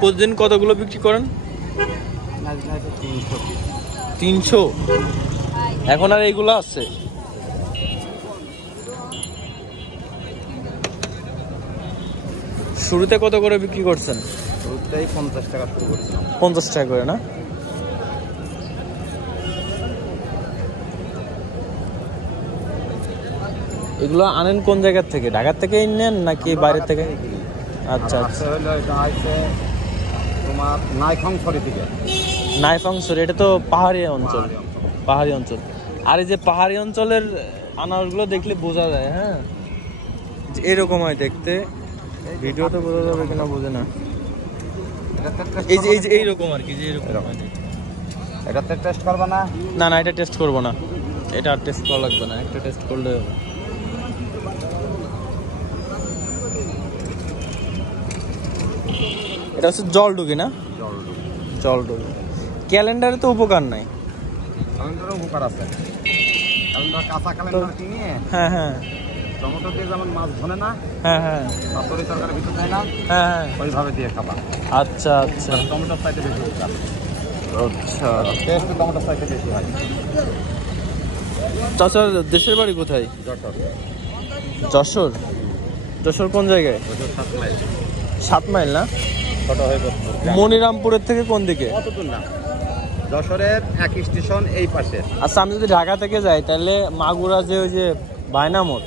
প্রতিদিন কতগুলো বিক্রি করেন? 300। এখন আর এইগুলো আছে? শুরুতে কত করে বিক্রি করছেন? শুরুতেই 50 টাকা শুরু করছিলাম। 50 টাকা করে না? এগুলো আনেন কোন জায়গা থেকে? ঢাকা থেকে নেন নাকি বাইরে থেকে? আচ্ছা আচ্ছা। তোমার নাইফংছড়ি থেকে। নাইফংছড়ি, এটা তো পাহাড়ি অঞ্চল। পাহাড়ি অঞ্চল। আর এই যে পাহাড়ি অঞ্চলের আনারগুলো দেখলে বোঝা যায়, হ্যাঁ, এরকম হয় দেখতে। ভিডিওতে বোঝা যাবে কিনা বোঝে না। এই যে এইরকম আর কি, যে এরকম। এটাতে টেস্ট করবে না? না না, এটা টেস্ট করবো না। এটা আর টেস্ট করা লাগবে না, একটা টেস্ট করলে হবে। এটা হচ্ছে জলডুগি না? জলডুগি। ক্যালেন্ডারে তো উপকার নাই। ক্যালেন্ডারে উপকার আছে। ক্যালেন্ডার কাঁচা ক্যালেন্ডার কিনে, হ্যাঁ হ্যাঁ, টমেটো দিয়ে যেমন মাছ ধরে না, হ্যাঁ হ্যাঁ, পাতুরি তরকারি ভিতর দেয় না, হ্যাঁ হ্যাঁ, ওইভাবে দিয়ে খাবা। আচ্ছা আচ্ছা। টমেটোর চাইতে বেশি উপকার। আচ্ছা, টেস্ট টমেটোর চাইতে বেশি হয়। চাচার দেশের বাড়ি কোথায়? যশোর। যশোর? যশোর কোন জায়গায়? যশোর 7 মাইল। 7 মাইল না? ছোট হয়ে গেছে। মনিরামপুরের থেকে কোন দিকে? কত দূর না, যশোরের এক স্টেশন এই পাশে। আচ্ছা, আমি যদি ঢাকা থেকে যাই তাহলে মাগুরা যে ওই যে বাইনামোড়,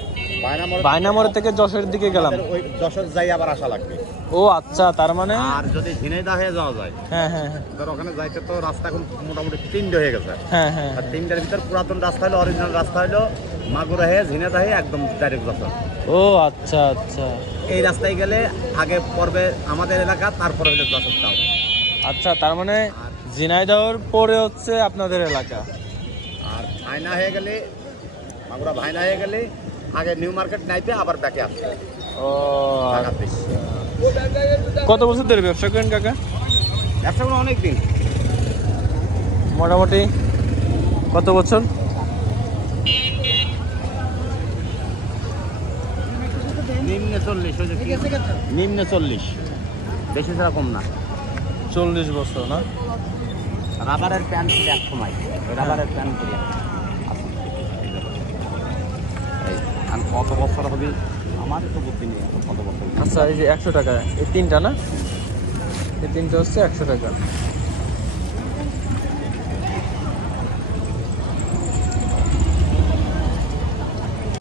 বাইনামোড় থেকে যশোরের দিকে গেলাম, ওই যশোর যাই আবার আসা লাগবে। ও আচ্ছা, তার মানে। আর যদি ঝিনাইদহ হয়ে যাওয়া যায়, হ্যাঁ হ্যাঁ হ্যাঁ, ধর ওখানে যাইতে তো রাস্তা এখন মোটামুটি 3টে হয়ে গেছে। হ্যাঁ হ্যাঁ, আর 3টার ভিতর পুরাতন রাস্তা হলো, অরিজিনাল রাস্তা হলো মাগুরা হয়ে ঝিনাইদহ হয়ে একদম ডাইরেক্ট যশোর। ও আচ্ছা আচ্ছা। এই রাস্তায় গেলে আগে পড়বে আমাদের এলাকা, তারপরে হলো যশোর টাউন। আচ্ছা, তার মানে ঝিনাইদহর পরে হচ্ছে আপনাদের এলাকা। আর ভাইনা হয়ে গেলে, মাগুরা ভাইনা হয়ে গেলে আগে নিউ মার্কেট নাইতে আবার ব্যাকে আসবে। ও আচ্ছা। কত বছর ধরে ব্যবসা করেন কাকা? ব্যবসা করে অনেক দিন, মোটামুটি কত বছর? নিম্নে 40, নিম্নে 40, বেশি ছাড়া কম না। 40 বছর না? রাবারের প্যান্ট ছিল এক সময়, রাবারের প্যান্ট করি কত বছর হবে আমার তো বুদ্ধি নেই কত বছর। আচ্ছা, এই যে 100 টাকা, এই তিনটা না? এই তিনটা হচ্ছে 100 টাকা।